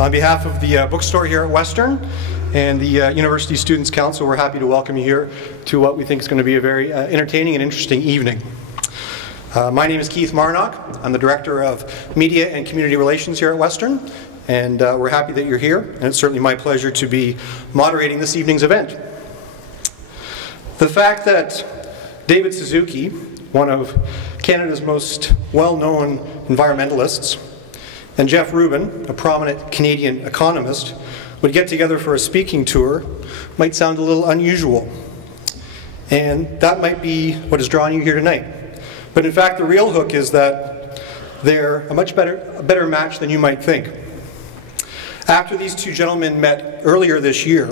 On behalf of the bookstore here at Western and the University Students' Council, we're happy to welcome you here to what we think is going to be a very entertaining and interesting evening. My name is Keith Marnock. I'm the Director of Media and Community Relations here at Western, and we're happy that you're here, and it's certainly my pleasure to be moderating this evening's event. The fact that David Suzuki, one of Canada's most well-known environmentalists, and Jeff Rubin, a prominent Canadian economist, would get together for a speaking tour might sound a little unusual. And that might be what is drawing you here tonight. But in fact, the real hook is that they're a much better match than you might think. After these two gentlemen met earlier this year,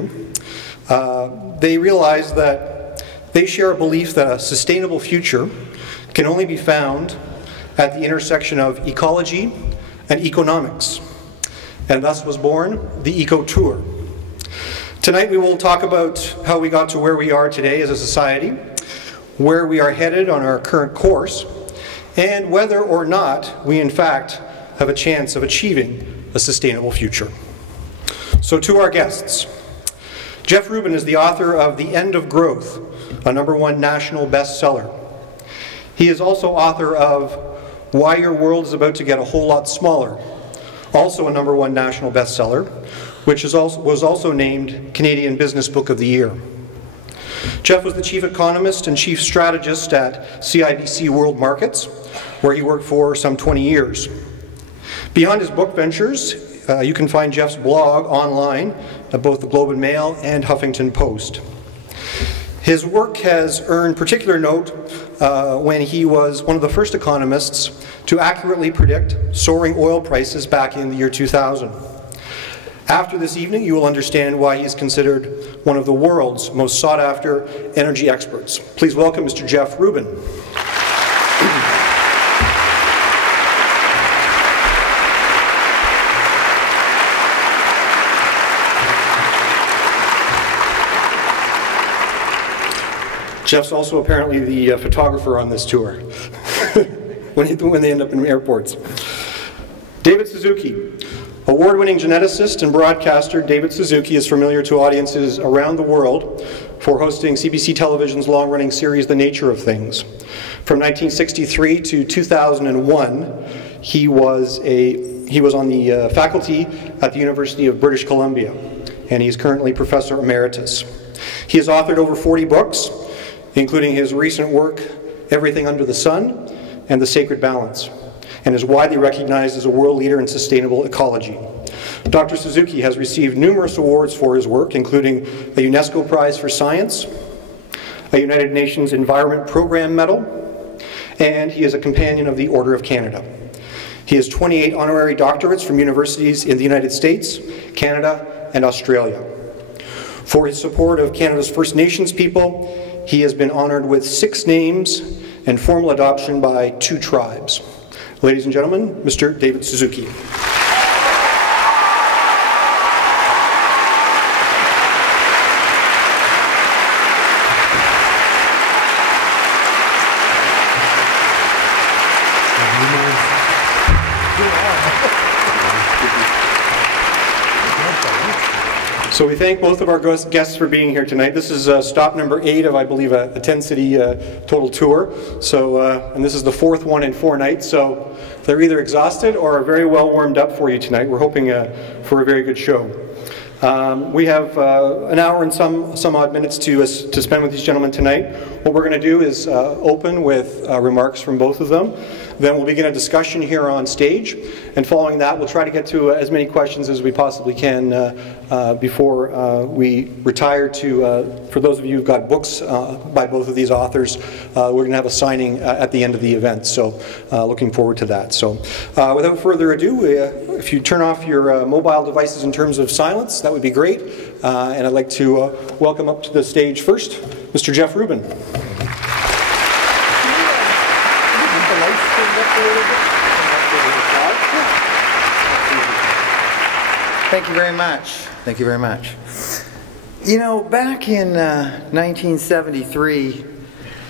they realized that they share a belief that a sustainable future can only be found at the intersection of ecology and economics, and thus was born the Eco Tour. Tonight we will talk about how we got to where we are today as a society, where we are headed on our current course, and whether or not we in fact have a chance of achieving a sustainable future. So to our guests. Jeff Rubin is the author of The End of Growth, a #1 national bestseller. He is also author of Why Your World is About to Get a Whole Lot Smaller, also a #1 national bestseller, which was also named Canadian Business Book of the Year. Jeff was the chief economist and chief strategist at CIBC World Markets, where he worked for some 20 years. Beyond his book ventures, you can find Jeff's blog online at both the Globe and Mail and Huffington Post. His work has earned particular note when he was one of the first economists to accurately predict soaring oil prices back in the year 2000. After this evening, you will understand why he is considered one of the world's most sought-after energy experts. Please welcome Mr. Jeff Rubin. Jeff's also apparently the photographer on this tour when they end up in airports. David Suzuki. Award-winning geneticist and broadcaster David Suzuki is familiar to audiences around the world for hosting CBC Television's long-running series The Nature of Things. From 1963 to 2001, he was on the faculty at the University of British Columbia, and he's currently Professor Emeritus. He has authored over 40 books, including his recent work, Everything Under the Sun and The Sacred Balance, and is widely recognized as a world leader in sustainable ecology. Dr. Suzuki has received numerous awards for his work, including a UNESCO Prize for Science, a United Nations Environment Program Medal, and he is a Companion of the Order of Canada. He has 28 honorary doctorates from universities in the United States, Canada, and Australia. For his support of Canada's First Nations people, he has been honored with 6 names and formal adoption by 2 tribes. Ladies and gentlemen, Mr. David Suzuki. So we thank both of our guests for being here tonight. This is stop number 8 of, I believe, a 10-city total tour. So, and this is the 4th one in 4 nights. So they're either exhausted or very well warmed up for you tonight. We're hoping for a very good show. We have an hour and some odd minutes to spend with these gentlemen tonight. What we're going to do is open with remarks from both of them. Then we'll begin a discussion here on stage, and following that we'll try to get to as many questions as we possibly can before we retire for those of you who've got books by both of these authors, we're going to have a signing at the end of the event, so looking forward to that. So without further ado, if you turn off your mobile devices in terms of silence, that would be great, and I'd like to welcome up to the stage first, Mr. Jeff Rubin. Thank you very much. Thank you very much. You know, back in 1973,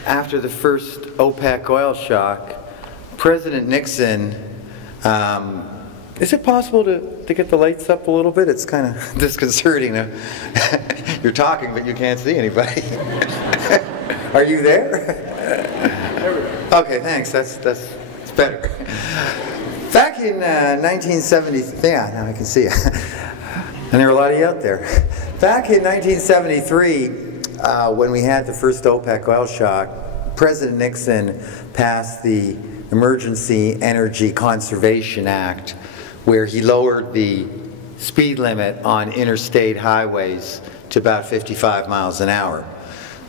after the first OPEC oil shock, President Nixon Is it possible to get the lights up a little bit? It's kind of disconcerting. You're talking, but you can't see anybody. Are you there? Okay, thanks. That's better. Back in 1970, yeah, now I can see you. And there are a lot of you out there. Back in 1973, when we had the first OPEC oil shock, President Nixon passed the Emergency Energy Conservation Act, where he lowered the speed limit on interstate highways to about 55 miles an hour.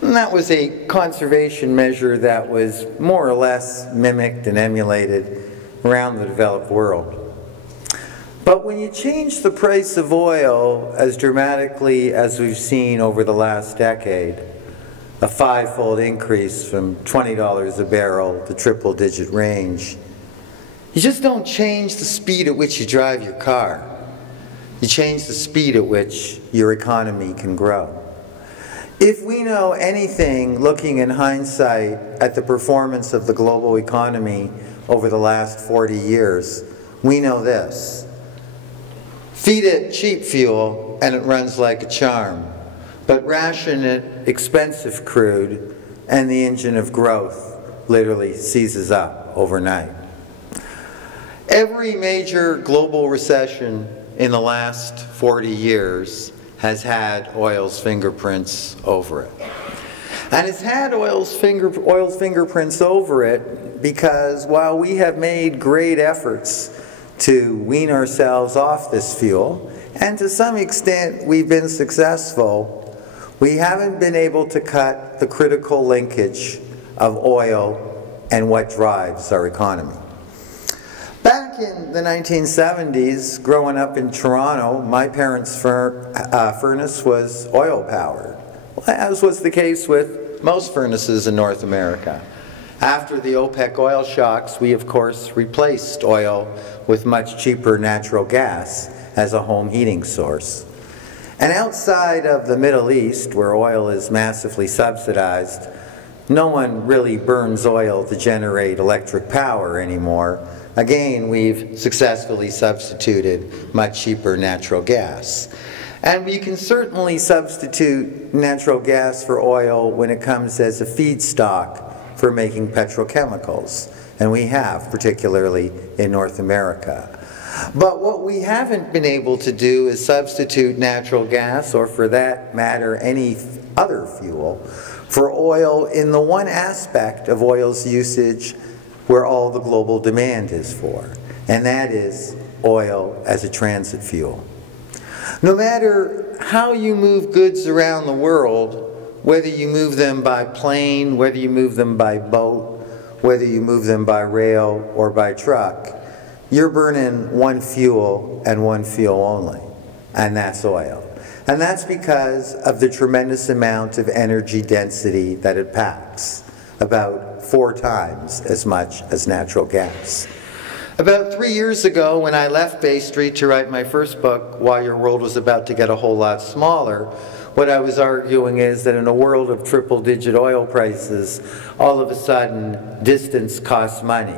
And that was a conservation measure that was more or less mimicked and emulated around the developed world. But when you change the price of oil as dramatically as we've seen over the last decade, a five-fold increase from $20 a barrel to triple-digit range, you just don't change the speed at which you drive your car. You change the speed at which your economy can grow. If we know anything, looking in hindsight at the performance of the global economy over the last 40 years, we know this. Feed it cheap fuel and it runs like a charm, but ration it expensive crude and the engine of growth literally seizes up overnight. Every major global recession in the last 40 years has had oil's fingerprints over it. And it's had oil's fingerprints over it because while we have made great efforts to wean ourselves off this fuel, and to some extent we've been successful, we haven't been able to cut the critical linkage of oil and what drives our economy. Back in the 1970s, growing up in Toronto, my parents' furnace was oil-powered, as was the case with most furnaces in North America. After the OPEC oil shocks, we of course replaced oil with much cheaper natural gas as a home heating source. And outside of the Middle East, where oil is massively subsidized, no one really burns oil to generate electric power anymore. Again, we've successfully substituted much cheaper natural gas. And we can certainly substitute natural gas for oil when it comes as a feedstock for making petrochemicals. And we have, particularly in North America. But what we haven't been able to do is substitute natural gas, or for that matter, any other fuel, for oil in the one aspect of oil's usage where all the global demand is for, and that is oil as a transit fuel. No matter how you move goods around the world, whether you move them by plane, whether you move them by boat, whether you move them by rail or by truck, you're burning one fuel and one fuel only, and that's oil. And that's because of the tremendous amount of energy density that it packs, about 4 times as much as natural gas. About 3 years ago, when I left Bay Street to write my first book, Why Your World Was About to Get a Whole Lot Smaller, what I was arguing is that in a world of triple-digit oil prices, all of a sudden, distance costs money.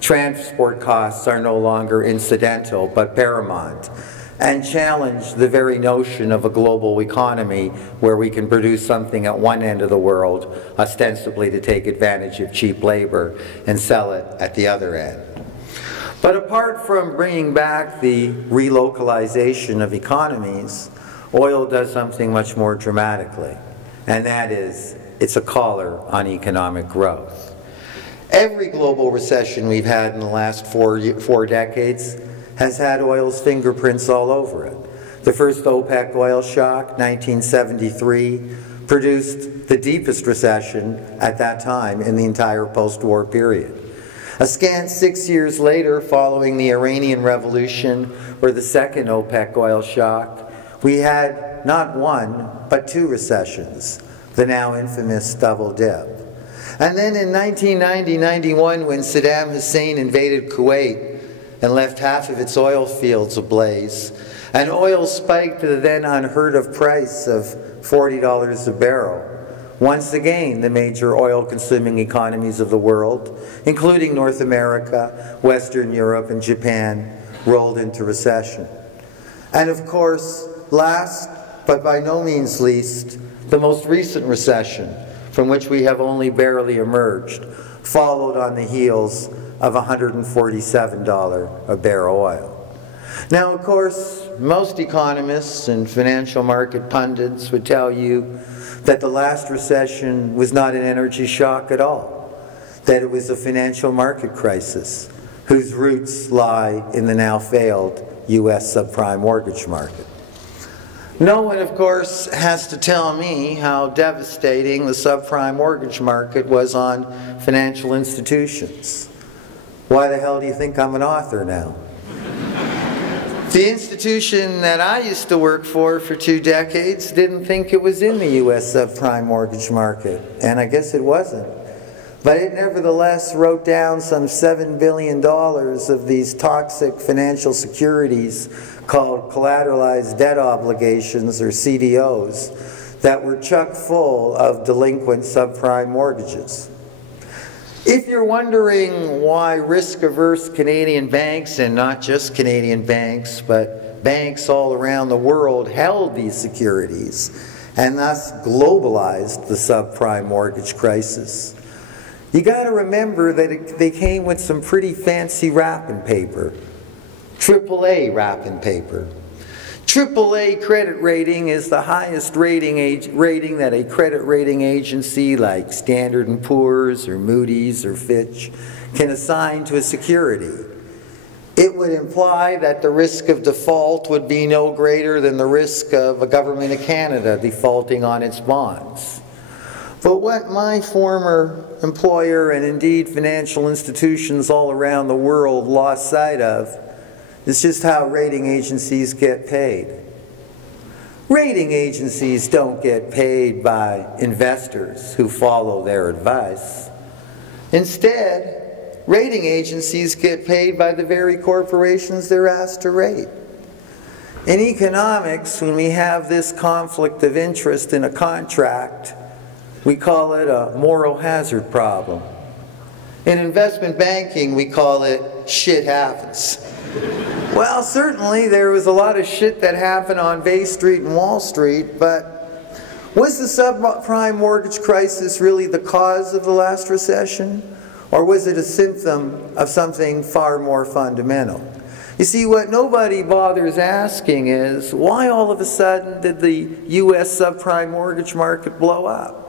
Transport costs are no longer incidental, but paramount, and challenge the very notion of a global economy where we can produce something at one end of the world, ostensibly to take advantage of cheap labor, and sell it at the other end. But apart from bringing back the relocalization of economies, oil does something much more dramatically, and that is, it's a collar on economic growth. Every global recession we've had in the last four decades has had oil's fingerprints all over it. The first OPEC oil shock, 1973, produced the deepest recession at that time in the entire post-war period. A scant 6 years later, following the Iranian Revolution, or the second OPEC oil shock, we had not one, but 2 recessions, the now infamous double dip. And then in 1990-91, when Saddam Hussein invaded Kuwait and left half of its oil fields ablaze, and oil spiked to the then unheard of price of $40 a barrel, once again, the major oil-consuming economies of the world, including North America, Western Europe, and Japan, rolled into recession. And of course, last but by no means least, the most recent recession, from which we have only barely emerged, followed on the heels of $147 a barrel oil. Now, of course, most economists and financial market pundits would tell you that the last recession was not an energy shock at all, that it was a financial market crisis whose roots lie in the now failed U.S. subprime mortgage market. No one, of course, has to tell me how devastating the subprime mortgage market was on financial institutions. Why the hell do you think I'm an author now? The institution that I used to work for 2 decades didn't think it was in the U.S. subprime mortgage market, and I guess it wasn't. But it nevertheless wrote down some $7 billion of these toxic financial securities called collateralized debt obligations, or CDOs, that were chock full of delinquent subprime mortgages. If you're wondering why risk-averse Canadian banks, and not just Canadian banks, but banks all around the world held these securities and thus globalized the subprime mortgage crisis, you got to remember that they came with some pretty fancy wrapping paper, AAA wrapping paper. AAA credit rating is the highest rating that a credit rating agency like Standard & Poor's or Moody's or Fitch can assign to a security. It would imply that the risk of default would be no greater than the risk of a government of Canada defaulting on its bonds. But what my former employer, and indeed financial institutions all around the world, lost sight of is just how rating agencies get paid. Rating agencies don't get paid by investors who follow their advice. Instead, rating agencies get paid by the very corporations they're asked to rate. In economics, when we have this conflict of interest in a contract, we call it a moral hazard problem. In investment banking, we call it shit happens. Well, certainly there was a lot of shit that happened on Bay Street and Wall Street, but was the subprime mortgage crisis really the cause of the last recession? Or was it a symptom of something far more fundamental? You see, what nobody bothers asking is, why all of a sudden did the U.S. subprime mortgage market blow up?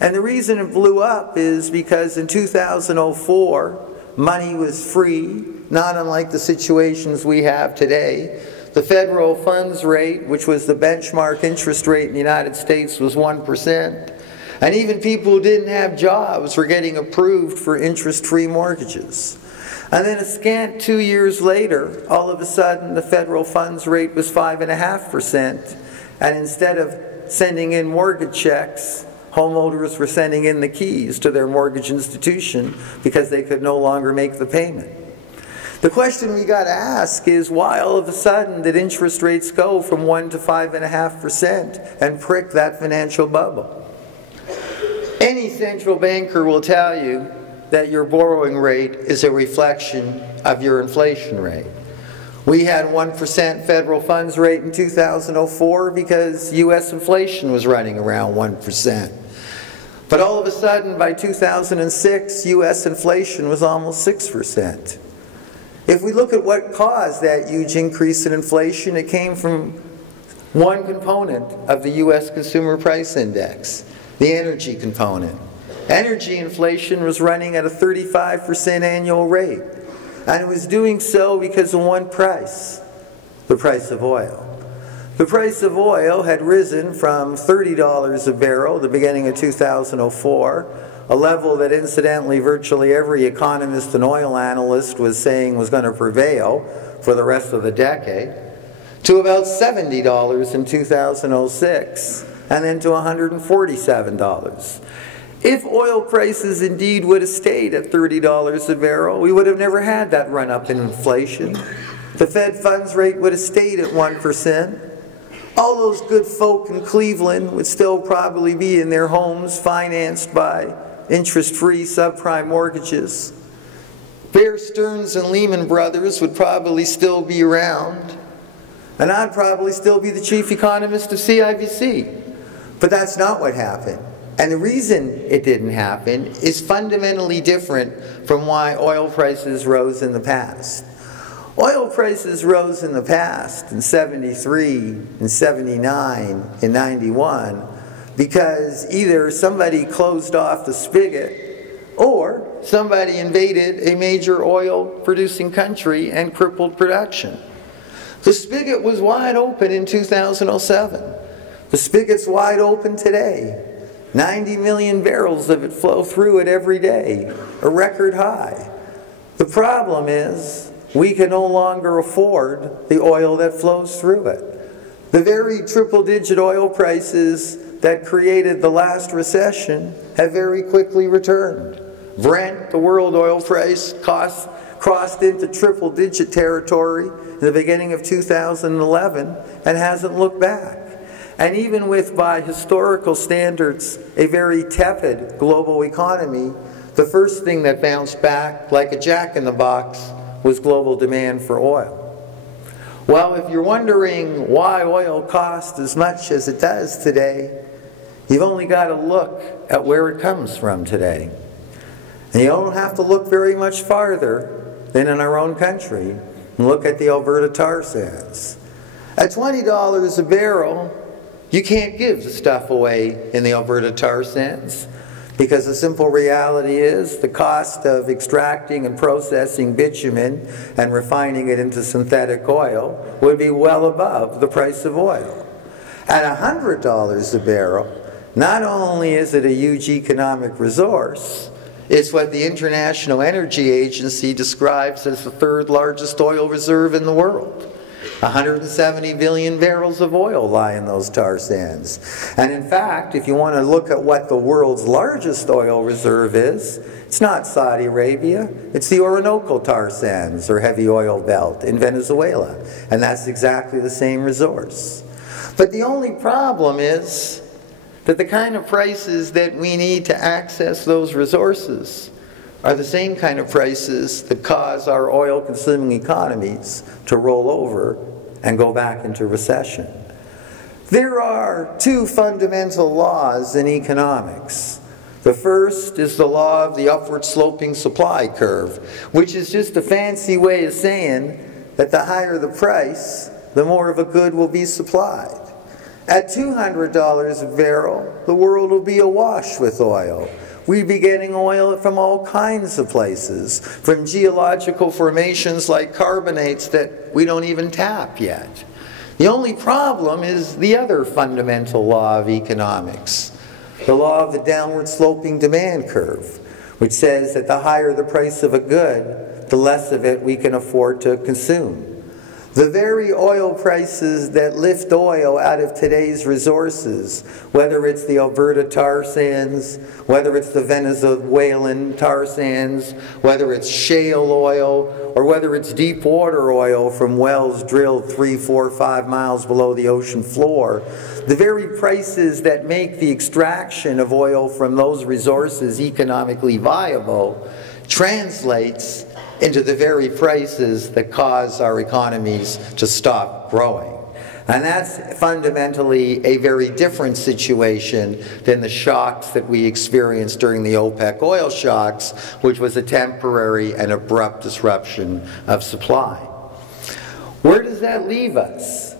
And the reason it blew up is because in 2004, money was free, not unlike the situations we have today. The federal funds rate, which was the benchmark interest rate in the United States, was 1%. And even people who didn't have jobs were getting approved for interest-free mortgages. And then a scant 2 years later, all of a sudden, the federal funds rate was 5.5%. And instead of sending in mortgage checks, homeowners were sending in the keys to their mortgage institution because they could no longer make the payment. The question we got to ask is, why all of a sudden did interest rates go from 1 to 5.5% and prick that financial bubble? Any central banker will tell you that your borrowing rate is a reflection of your inflation rate. We had 1% federal funds rate in 2004 because U.S. inflation was running around 1%. But all of a sudden, by 2006, U.S. inflation was almost 6%. If we look at what caused that huge increase in inflation, it came from one component of the U.S. Consumer Price Index, the energy component. Energy inflation was running at a 35% annual rate. And it was doing so because of one price, the price of oil. The price of oil had risen from $30 a barrel at the beginning of 2004, a level that incidentally virtually every economist and oil analyst was saying was going to prevail for the rest of the decade, to about $70 in 2006, and then to $147. If oil prices indeed would have stayed at $30 a barrel, we would have never had that run-up in inflation. The Fed funds rate would have stayed at 1%. All those good folk in Cleveland would still probably be in their homes financed by interest-free subprime mortgages. Bear Stearns and Lehman Brothers would probably still be around, and I'd probably still be the chief economist of CIBC. But that's not what happened. And the reason it didn't happen is fundamentally different from why oil prices rose in the past. Oil prices rose in the past in 73, in 79, in 91, because either somebody closed off the spigot or somebody invaded a major oil-producing country and crippled production. The spigot was wide open in 2007. The spigot's wide open today. 90 million barrels of it flow through it every day, a record high. The problem is we can no longer afford the oil that flows through it. The very triple-digit oil prices that created the last recession have very quickly returned. Brent, the world oil price, crossed into triple-digit territory in the beginning of 2011 and hasn't looked back. And even with, by historical standards, a very tepid global economy, the first thing that bounced back like a jack-in-the-box was global demand for oil. Well, if you're wondering why oil costs as much as it does today, you've only got to look at where it comes from today. And you don't have to look very much farther than in our own country and look at the Alberta tar sands. At $20 a barrel, you can't give the stuff away in the Alberta tar sands, because the simple reality is the cost of extracting and processing bitumen and refining it into synthetic oil would be well above the price of oil. At $100 a barrel, not only is it a huge economic resource, it's what the International Energy Agency describes as the third largest oil reserve in the world. 170 billion barrels of oil lie in those tar sands. And in fact, if you want to look at what the world's largest oil reserve is, it's not Saudi Arabia, it's the Orinoco tar sands, or heavy oil belt in Venezuela. And that's exactly the same resource. But the only problem is that the kind of prices that we need to access those resources are the same kind of prices that cause our oil-consuming economies to roll over and go back into recession. There are two fundamental laws in economics. The first is the law of the upward-sloping supply curve, which is just a fancy way of saying that the higher the price, the more of a good will be supplied. At $200 a barrel, the world will be awash with oil. We'd be getting oil from all kinds of places, from geological formations like carbonates that we don't even tap yet. The only problem is the other fundamental law of economics, the law of the downward sloping demand curve, which says that the higher the price of a good, the less of it we can afford to consume. The very oil prices that lift oil out of today's resources, whether it's the Alberta tar sands, whether it's the Venezuelan tar sands, whether it's shale oil, or whether it's deep water oil from wells drilled 3, 4, 5 miles below the ocean floor, the very prices that make the extraction of oil from those resources economically viable translates into the very prices that cause our economies to stop growing. And that's fundamentally a very different situation than the shocks that we experienced during the OPEC oil shocks, which was a temporary and abrupt disruption of supply. Where does that leave us?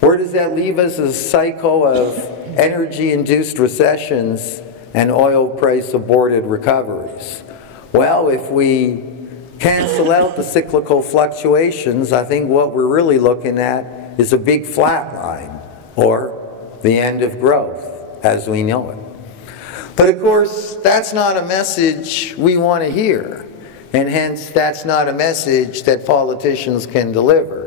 Where does that leave us as a cycle of energy-induced recessions and oil price aborted recoveries? Well, if we cancel out the cyclical fluctuations, I think what we're really looking at is a big flat line, or the end of growth as we know it. But of course, that's not a message we want to hear, and hence that's not a message that politicians can deliver.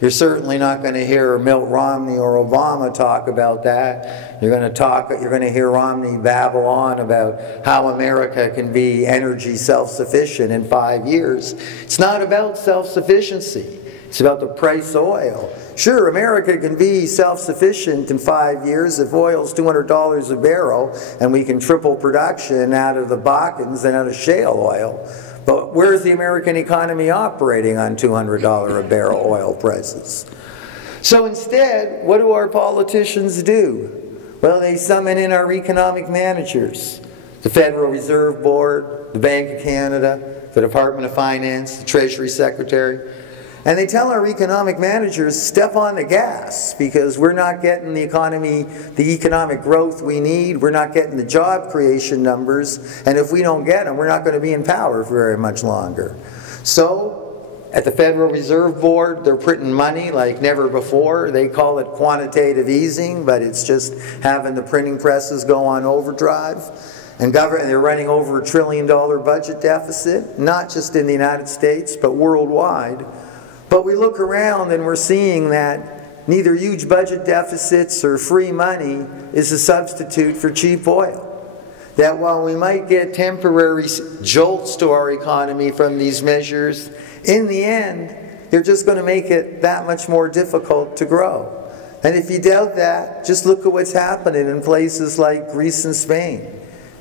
You're certainly not going to hear Mitt Romney or Obama talk about that. You're going to hear Romney babble on about how America can be energy self-sufficient in 5 years. It's not about self-sufficiency. It's about the price of oil. Sure, America can be self-sufficient in 5 years if oil's $200 a barrel and we can triple production out of the Bakkens and out of shale oil. But where's the American economy operating on $200 a barrel oil prices? So instead, what do our politicians do? Well, they summon in our economic managers, the Federal Reserve Board, the Bank of Canada, the Department of Finance, the Treasury Secretary, and they tell our economic managers, step on the gas, because we're not getting the economic growth we need, we're not getting the job creation numbers, and if we don't get them, we're not going to be in power for very much longer. So, at the Federal Reserve Board, they're printing money like never before. They call it quantitative easing, but it's just having the printing presses go on overdrive. And they're running over $1 trillion budget deficit, not just in the United States, but worldwide. But we look around and we're seeing that neither huge budget deficits or free money is a substitute for cheap oil. That while we might get temporary jolts to our economy from these measures, in the end, they're just going to make it that much more difficult to grow. And if you doubt that, just look at what's happening in places like Greece and Spain.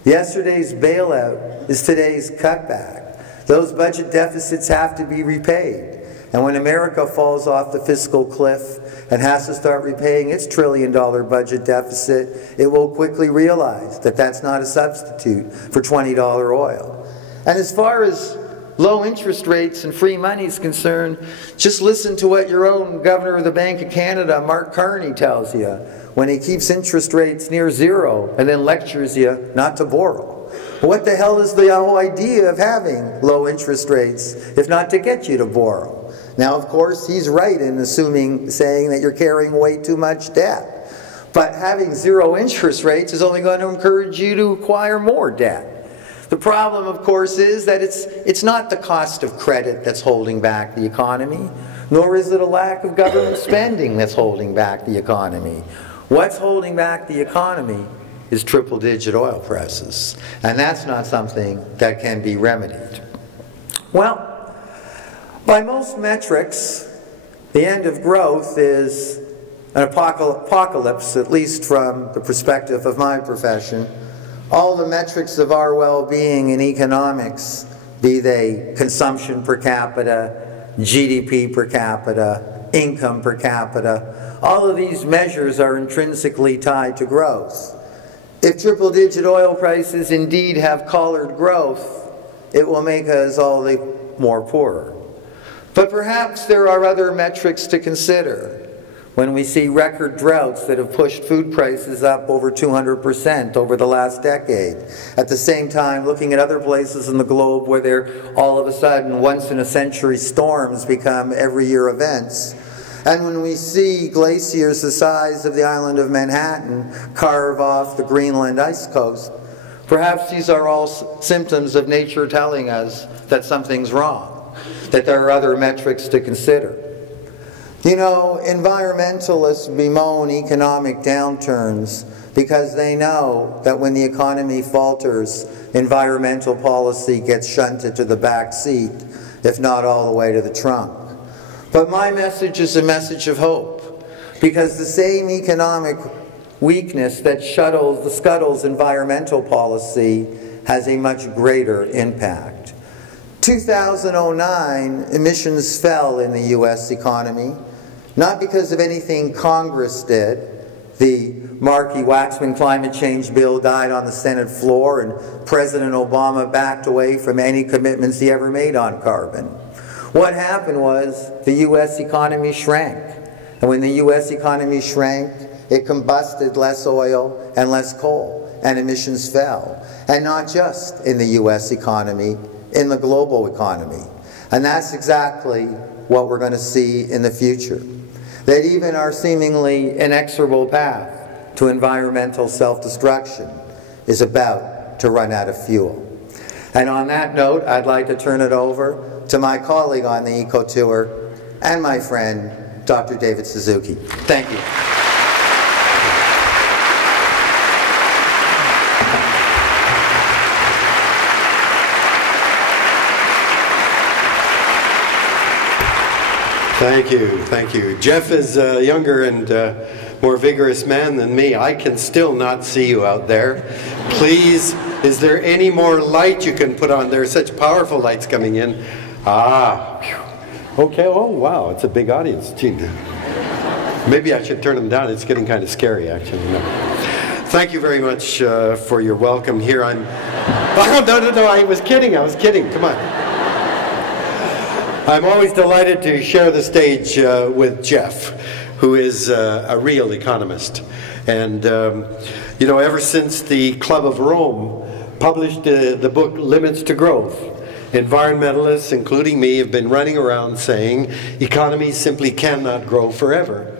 Yesterday's bailout is today's cutback. Those budget deficits have to be repaid. And when America falls off the fiscal cliff and has to start repaying its $1 trillion budget deficit, it will quickly realize that that's not a substitute for $20 oil. And as far as low interest rates and free money is concerned, just listen to what your own Governor of the Bank of Canada, Mark Carney, tells you when he keeps interest rates near zero and then lectures you not to borrow. What the hell is the whole idea of having low interest rates if not to get you to borrow? Now, of course, he's right in saying that you're carrying way too much debt. But having zero interest rates is only going to encourage you to acquire more debt. The problem, of course, is that it's not the cost of credit that's holding back the economy, nor is it a lack of government spending that's holding back the economy. What's holding back the economy is triple-digit oil prices. And that's not something that can be remedied. Well, by most metrics, the end of growth is an apocalypse, at least from the perspective of my profession. All the metrics of our well-being in economics, be they consumption per capita, GDP per capita, income per capita, all of these measures are intrinsically tied to growth. If triple-digit oil prices indeed have collared growth, it will make us all the more poorer. But perhaps there are other metrics to consider when we see record droughts that have pushed food prices up over 200% over the last decade. At the same time, looking at other places in the globe where they're all of a sudden once-in-a-century storms become every-year events. And when we see glaciers the size of the island of Manhattan carve off the Greenland ice coast, perhaps these are all symptoms of nature telling us that something's wrong, that there are other metrics to consider. You know, environmentalists bemoan economic downturns because they know that when the economy falters, environmental policy gets shunted to the back seat, if not all the way to the trunk. But my message is a message of hope, because the same economic weakness that scuttles environmental policy has a much greater impact. 2009, emissions fell in the U.S. economy, not because of anything Congress did. The Markey Waxman climate change bill died on the Senate floor, and President Obama backed away from any commitments he ever made on carbon. What happened was the U.S. economy shrank. And when the U.S. economy shrank, it combusted less oil and less coal, and emissions fell. And not just in the U.S. economy, in the global economy. And that's exactly what we're going to see in the future. That even our seemingly inexorable path to environmental self-destruction is about to run out of fuel. And on that note, I'd like to turn it over to my colleague on the Eco Tour and my friend, Dr. David Suzuki. Thank you. Thank you, thank you. Jeff is a younger and more vigorous man than me. I can still not see you out there. Please, Is there any more light you can put on? There are such powerful lights coming in. Ah, phew. Okay, oh wow, it's a big audience. Gee, maybe I should turn them down. It's getting kind of scary, actually. No. Thank you very much for your welcome here. Oh, no, I was kidding, come on. I'm always delighted to share the stage with Jeff, who is a real economist. And, you know, ever since the Club of Rome published the book Limits to Growth, environmentalists, including me, have been running around saying economies simply cannot grow forever.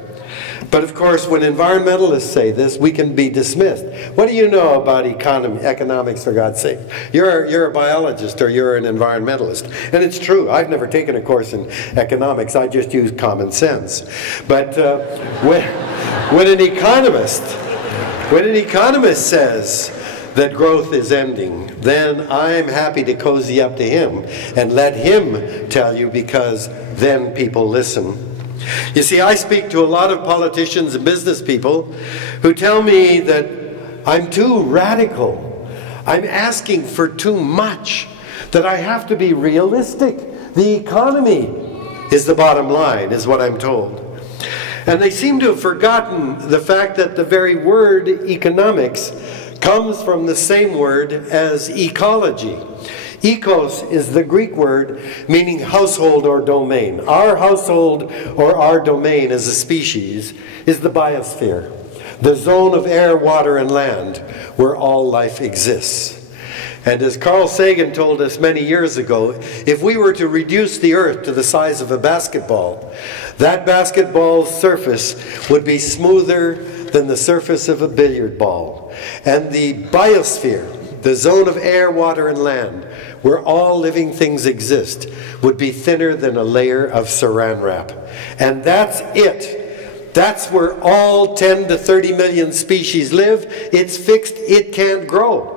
But of course, when environmentalists say this, we can be dismissed. What do you know about economics, for God's sake? You're a biologist or you're an environmentalist. And it's true, I've never taken a course in economics, I just use common sense. But when an economist says that growth is ending, then I'm happy to cozy up to him and let him tell you, because then people listen. You see, I speak to a lot of politicians and business people who tell me that I'm too radical. I'm asking for too much, that I have to be realistic. The economy is the bottom line, is what I'm told. And they seem to have forgotten the fact that the very word economics comes from the same word as ecology. Ecos is the Greek word meaning household or domain. Our household or our domain as a species is the biosphere, the zone of air, water, and land where all life exists. And as Carl Sagan told us many years ago, if we were to reduce the Earth to the size of a basketball, that basketball's surface would be smoother than the surface of a billiard ball. And the biosphere, the zone of air, water, and land, where all living things exist, would be thinner than a layer of saran wrap. And that's it. That's where all 10 to 30 million species live. It's fixed, it can't grow.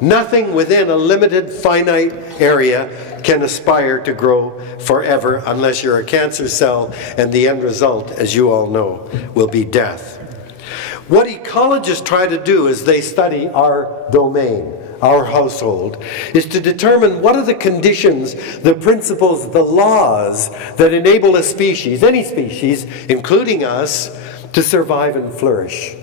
Nothing within a limited, finite area can aspire to grow forever unless you're a cancer cell, and the end result, as you all know, will be death. What ecologists try to do as they study our domain, our household, is to determine what are the conditions, the principles, the laws that enable a species, any species, including us, to survive and flourish.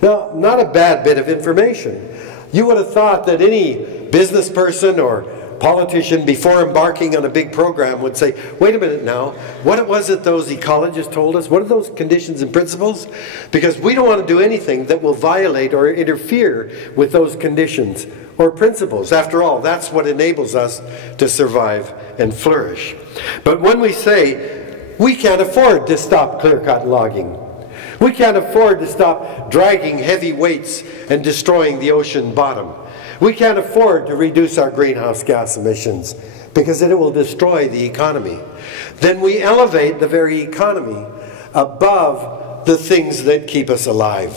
Now, not a bad bit of information. You would have thought that any business person or politician before embarking on a big program would say, wait a minute now, what was it those ecologists told us? What are those conditions and principles? Because we don't want to do anything that will violate or interfere with those conditions or principles. After all, that's what enables us to survive and flourish. But when we say, we can't afford to stop clear-cut logging, we can't afford to stop dragging heavy weights and destroying the ocean bottom, we can't afford to reduce our greenhouse gas emissions because it will destroy the economy, then we elevate the very economy above the things that keep us alive,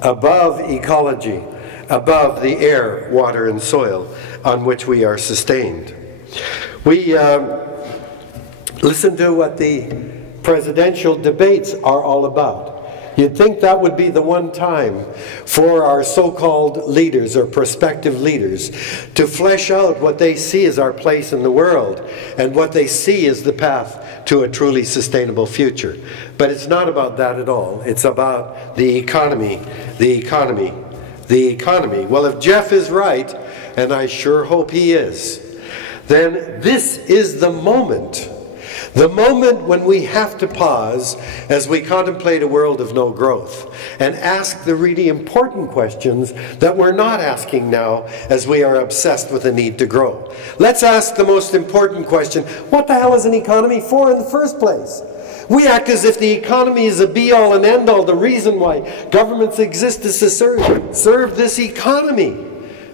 above ecology, above the air, water, and soil on which we are sustained. We listen to what the presidential debates are all about. You'd think that would be the one time for our so-called leaders or prospective leaders to flesh out what they see as our place in the world and what they see as the path to a truly sustainable future. But it's not about that at all. It's about the economy, the economy, the economy. Well, if Jeff is right, and I sure hope he is, then this is the moment when we have to pause as we contemplate a world of no growth and ask the really important questions that we're not asking now as we are obsessed with the need to grow. Let's ask the most important question: what the hell is an economy for in the first place? We act as if the economy is a be-all and end-all, the reason why governments exist is to serve this economy.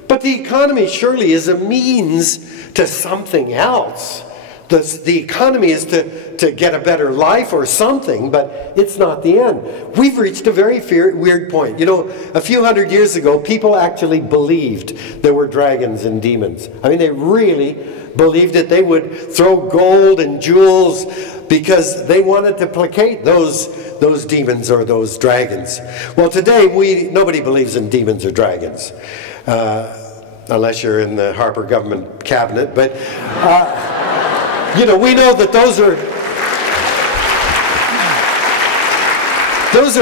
But the economy surely is a means to something else. The economy is to get a better life or something, but it's not the end. We've reached a very weird point. You know, a few hundred years ago, people actually believed there were dragons and demons. I mean, they really believed it. They would throw gold and jewels because they wanted to placate those demons or those dragons. Well, today, nobody believes in demons or dragons. unless you're in the Harper government cabinet. But, you know, we know that those are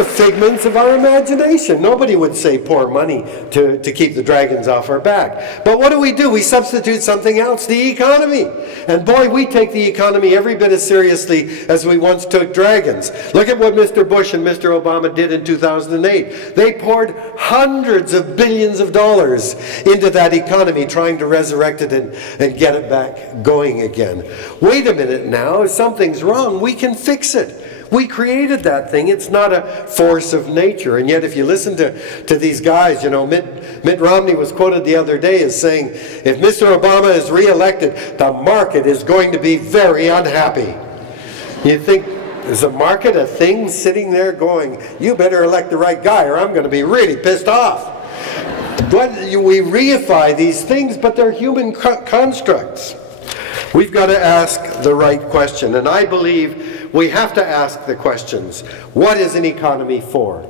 figments of our imagination. Nobody would say pour money to keep the dragons off our back. But what do? We substitute something else, the economy. And boy, we take the economy every bit as seriously as we once took dragons. Look at what Mr. Bush and Mr. Obama did in 2008. They poured hundreds of billions of dollars into that economy, trying to resurrect it and get it back going again. Wait a minute now, if something's wrong, we can fix it. We created that thing. It's not a force of nature. And yet if you listen to these guys, you know, Mitt Romney was quoted the other day as saying, if Mr. Obama is re-elected, the market is going to be very unhappy. You think, is the market a thing sitting there going, you better elect the right guy or I'm going to be really pissed off? But we reify these things, but they're human constructs. We've got to ask the right question, and I believe we have to ask the questions. What is an economy for?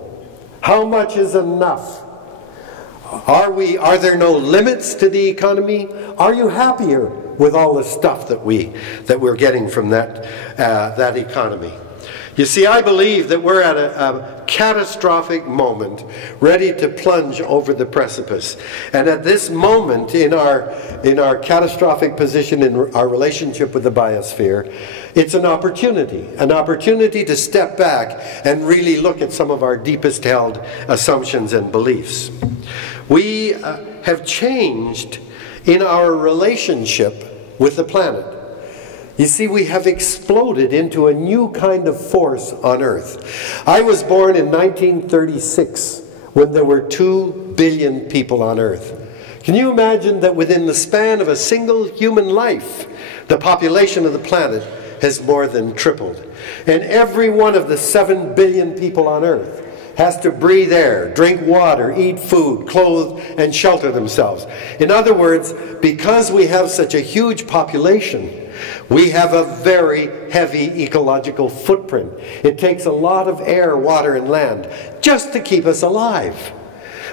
How much is enough? Are there no limits to the economy? Are you happier with all the stuff that we're getting from that economy? You see, I believe that we're at a catastrophic moment, ready to plunge over the precipice. And at this moment in our catastrophic position in our relationship with the biosphere, it's an opportunity to step back and really look at some of our deepest held assumptions and beliefs. We have changed in our relationship with the planet. You see, we have exploded into a new kind of force on Earth. I was born in 1936 when there were 2 billion people on Earth. Can you imagine that within the span of a single human life, the population of the planet has more than tripled? And every one of the 7 billion people on Earth has to breathe air, drink water, eat food, clothe, and shelter themselves. In other words, because we have such a huge population, we have a very heavy ecological footprint. It takes a lot of air, water, and land just to keep us alive.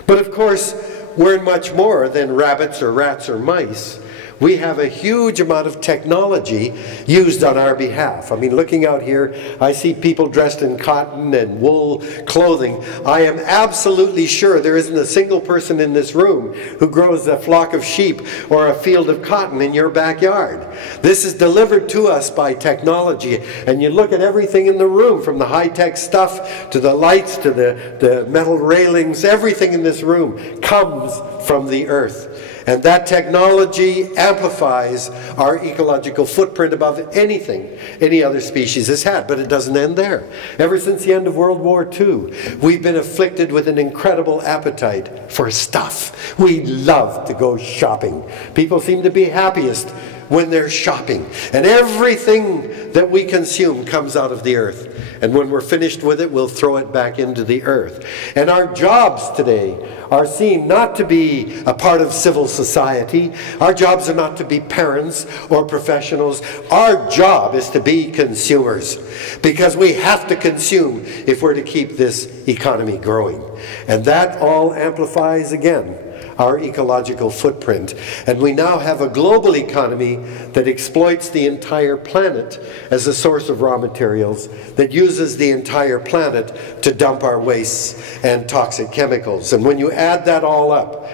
But of course, we're much more than rabbits or rats or mice. We have a huge amount of technology used on our behalf. I mean, looking out here, I see people dressed in cotton and wool clothing. I am absolutely sure there isn't a single person in this room who grows a flock of sheep or a field of cotton in your backyard. This is delivered to us by technology. And you look at everything in the room, from the high-tech stuff to the lights to the metal railings, everything in this room comes from the earth. And that technology amplifies our ecological footprint above anything any other species has had. But it doesn't end there. Ever since the end of World War II, we've been afflicted with an incredible appetite for stuff. We love to go shopping. People seem to be happiest when they're shopping. And everything that we consume comes out of the earth. And when we're finished with it, we'll throw it back into the earth. And our jobs today are seen not to be a part of civil society. Our jobs are not to be parents or professionals. Our job is to be consumers, because we have to consume if we're to keep this economy growing. And that all amplifies, again, our ecological footprint. And we now have a global economy that exploits the entire planet as a source of raw materials, that uses the entire planet to dump our wastes and toxic chemicals. And when you add that all up,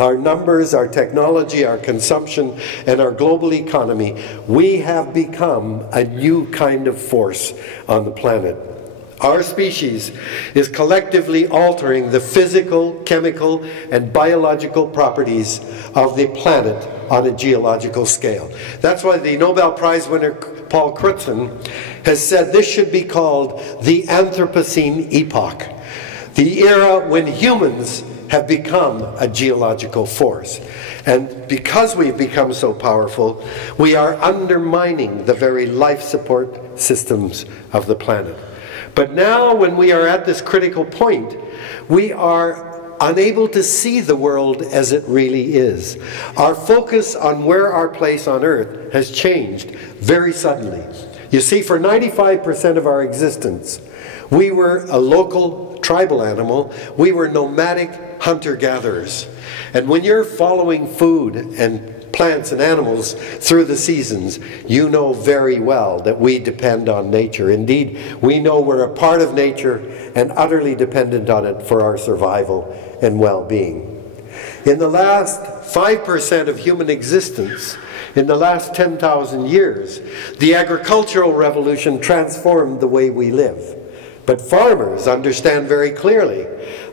our numbers, our technology, our consumption, and our global economy, we have become a new kind of force on the planet. Our species is collectively altering the physical, chemical, and biological properties of the planet on a geological scale. That's why the Nobel Prize winner Paul Crutzen has said this should be called the Anthropocene epoch, the era when humans have become a geological force. And because we've become so powerful, we are undermining the very life support systems of the planet. But now, when we are at this critical point, we are unable to see the world as it really is. Our focus on where our place on Earth has changed very suddenly. You see, for 95% of our existence, we were a local tribal animal. We were nomadic hunter-gatherers. And when you're following food and plants and animals through the seasons, you know very well that we depend on nature. Indeed, we know we're a part of nature and utterly dependent on it for our survival and well-being. In the last 5% of human existence, in the last 10,000 years, the agricultural revolution transformed the way we live. But farmers understand very clearly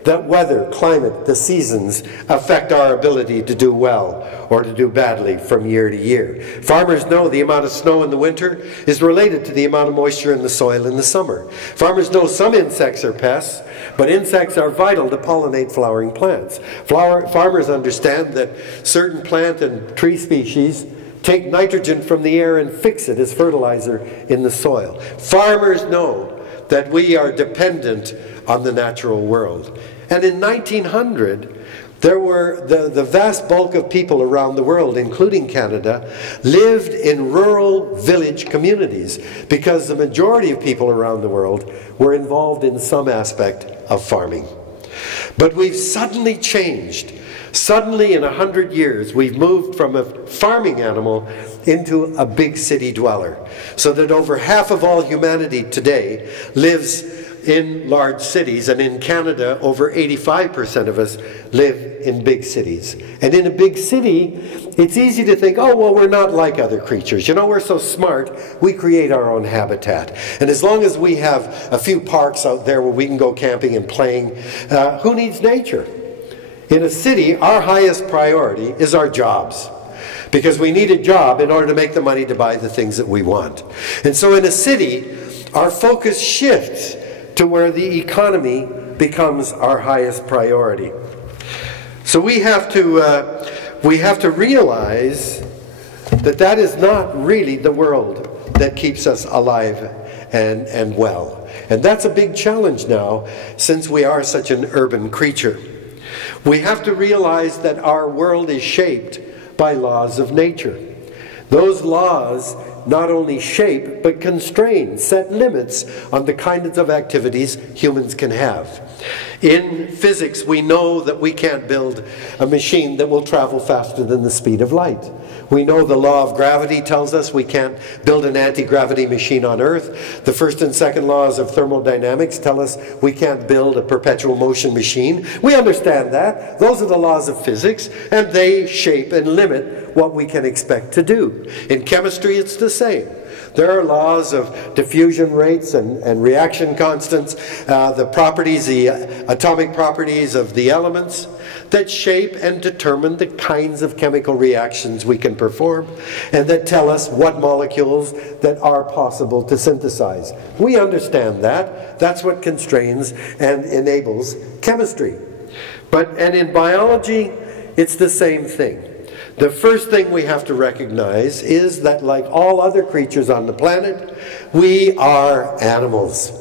that weather, climate, the seasons affect our ability to do well or to do badly from year to year. Farmers know the amount of snow in the winter is related to the amount of moisture in the soil in the summer. Farmers know some insects are pests, but insects are vital to pollinate flowering plants. Farmers understand that certain plant and tree species take nitrogen from the air and fix it as fertilizer in the soil. Farmers know that we are dependent on the natural world. And in 1900, there were the vast bulk of people around the world, including Canada, lived in rural village communities because the majority of people around the world were involved in some aspect of farming. But we've suddenly changed. Suddenly, in 100 years, we've moved from a farming animal into a big city dweller, so that over half of all humanity today lives in large cities, and in Canada, over 85% of us live in big cities. And in a big city, it's easy to think, oh, well, we're not like other creatures. You know, we're so smart, we create our own habitat. And as long as we have a few parks out there where we can go camping and playing, who needs nature? In a city, our highest priority is our jobs, because we need a job in order to make the money to buy the things that we want. And so in a city, our focus shifts to where the economy becomes our highest priority. So we have to realize that that is not really the world that keeps us alive and well. And that's a big challenge now, since we are such an urban creature. We have to realize that our world is shaped by laws of nature. Those laws not only shape, but constrain, set limits on the kinds of activities humans can have. In physics, we know that we can't build a machine that will travel faster than the speed of light. We know the law of gravity tells us we can't build an anti-gravity machine on Earth. The first and second laws of thermodynamics tell us we can't build a perpetual motion machine. We understand that. Those are the laws of physics, and they shape and limit what we can expect to do. In chemistry, it's the same. There are laws of diffusion rates and reaction constants, the properties, the atomic properties of the elements that shape and determine the kinds of chemical reactions we can perform, and that tell us what molecules that are possible to synthesize. We understand that. That's what constrains and enables chemistry. And in biology, it's the same thing. The first thing we have to recognize is that, like all other creatures on the planet, we are animals.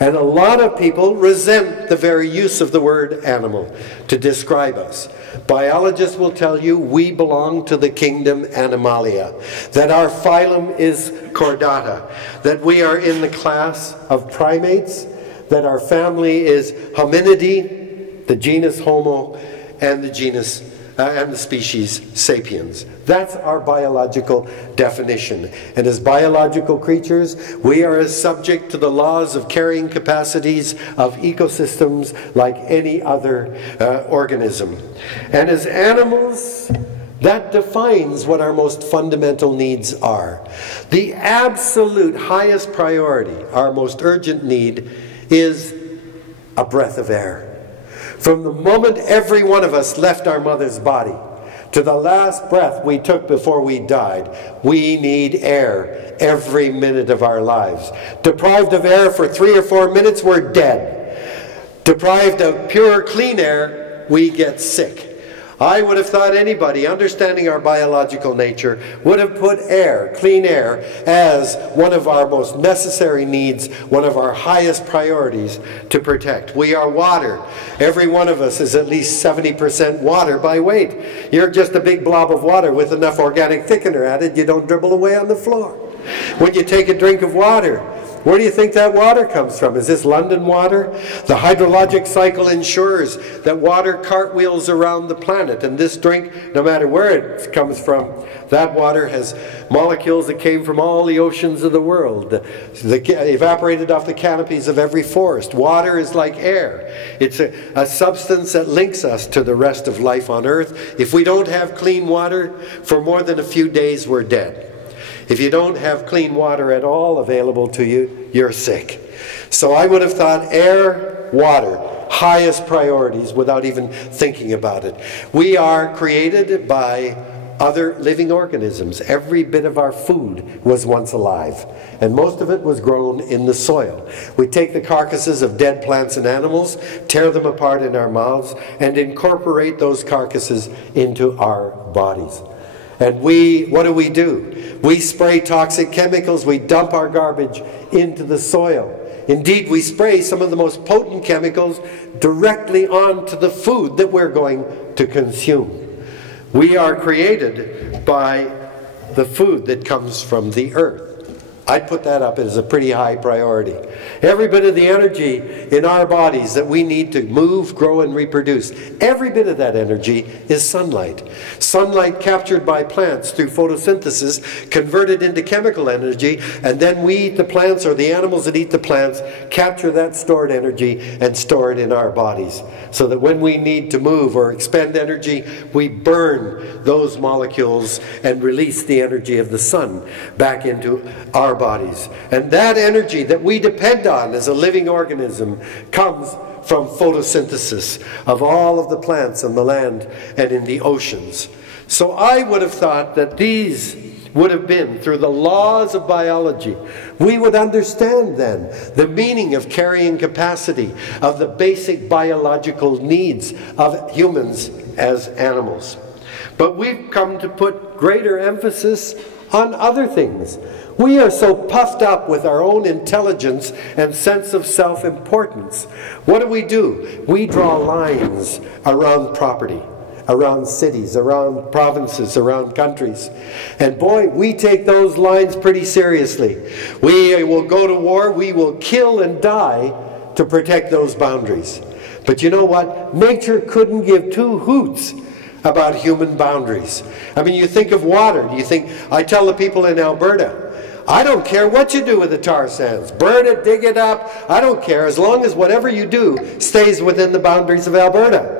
And a lot of people resent the very use of the word animal to describe us. Biologists will tell you we belong to the kingdom Animalia, that our phylum is Chordata, that we are in the class of primates, that our family is Hominidae, the genus Homo, and the genus and the species Sapiens. That's our biological definition. And as biological creatures, we are as subject to the laws of carrying capacities of ecosystems like any other organism. And as animals, that defines what our most fundamental needs are. The absolute highest priority, our most urgent need, is a breath of air. From the moment every one of us left our mother's body to the last breath we took before we died, we need air every minute of our lives. Deprived of air for 3 or 4 minutes, we're dead. Deprived of pure, clean air, we get sick. I would have thought anybody understanding our biological nature would have put air, clean air, as one of our most necessary needs, one of our highest priorities to protect. We are water. Every one of us is at least 70% water by weight. You're just a big blob of water with enough organic thickener added, you don't dribble away on the floor. When you take a drink of water, Where do you think that water comes from? Is this London water? The hydrologic cycle ensures that water cartwheels around the planet, and this drink, no matter where it comes from, that water has molecules that came from all the oceans of the world, evaporated off the canopies of every forest. Water is like air. It's a substance that links us to the rest of life on Earth. If we don't have clean water, for more than a few days, we're dead. If you don't have clean water at all available to you, you're sick. So I would have thought air, water, highest priorities without even thinking about it. We are created by other living organisms. Every bit of our food was once alive, and most of it was grown in the soil. We take the carcasses of dead plants and animals, tear them apart in our mouths, and incorporate those carcasses into our bodies. And what do? We spray toxic chemicals, we dump our garbage into the soil. Indeed, we spray some of the most potent chemicals directly onto the food that we're going to consume. We are created by the food that comes from the earth. I'd put that up as a pretty high priority. Every bit of the energy in our bodies that we need to move, grow, and reproduce, every bit of that energy is sunlight. Sunlight captured by plants through photosynthesis, converted into chemical energy, and then we eat the plants, or the animals that eat the plants, capture that stored energy and store it in our bodies. So that when we need to move or expend energy, we burn those molecules and release the energy of the sun back into our bodies. And that energy that we depend on as a living organism comes from photosynthesis of all of the plants on the land and in the oceans. So I would have thought that these would have been, through the laws of biology, we would understand then the meaning of carrying capacity, of the basic biological needs of humans as animals. But we've come to put greater emphasis on other things. We are so puffed up with our own intelligence and sense of self-importance. What do? We draw lines around property, around cities, around provinces, around countries. And boy, we take those lines pretty seriously. We will go to war, we will kill and die to protect those boundaries. But you know what? Nature couldn't give two hoots about human boundaries. I mean, you think of water. I tell the people in Alberta, I don't care what you do with the tar sands. Burn it, dig it up, I don't care, as long as whatever you do stays within the boundaries of Alberta.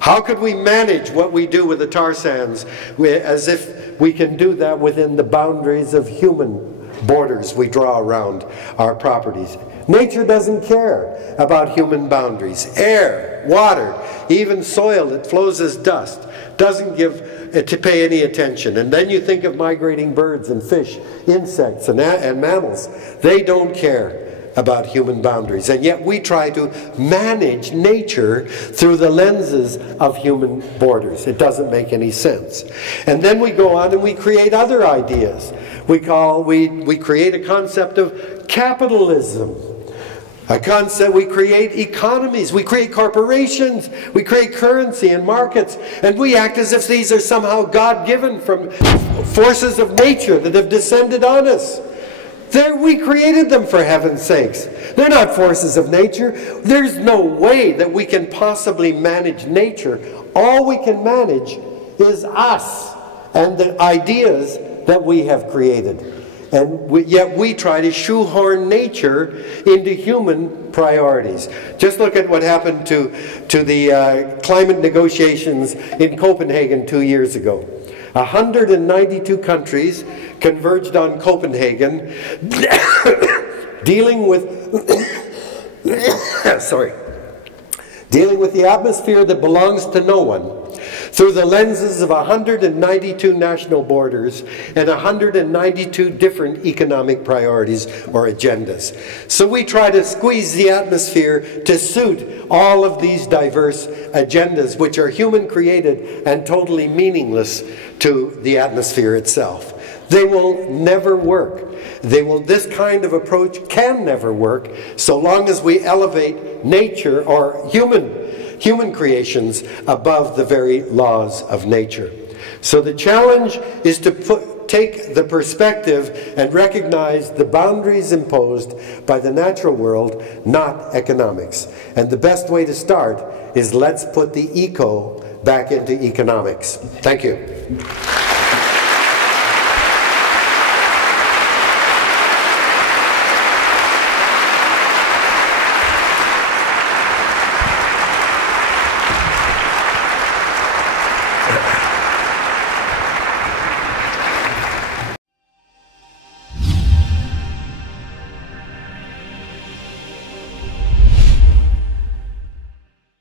How could we manage what we do with the tar sands as if we can do that within the boundaries of human borders we draw around our properties? Nature doesn't care about human boundaries. Air, water, even soil that flows as dust doesn't give to pay any attention. And then you think of migrating birds and fish, insects and mammals. They don't care about human boundaries. And yet we try to manage nature through the lenses of human borders. It doesn't make any sense. And then we go on and we create other ideas. We create a concept of capitalism. A concept, we create economies, we create corporations, we create currency and markets, and we act as if these are somehow God-given from forces of nature that have descended on us. We created them, for heaven's sakes. They're not forces of nature. There's no way that we can possibly manage nature. All we can manage is us and the ideas that we have created. And yet we try to shoehorn nature into human priorities. Just look at what happened to the climate negotiations in Copenhagen 2 years ago. 192 countries converged on Copenhagen dealing with dealing with the atmosphere that belongs to no one, through the lenses of 192 national borders and 192 different economic priorities or agendas. So we try to squeeze the atmosphere to suit all of these diverse agendas, which are human-created and totally meaningless to the atmosphere itself. They will never work. This kind of approach can never work so long as we elevate nature or human creations above the very laws of nature. So the challenge is to take the perspective and recognize the boundaries imposed by the natural world, not economics. And the best way to start is let's put the eco back into economics. Thank you.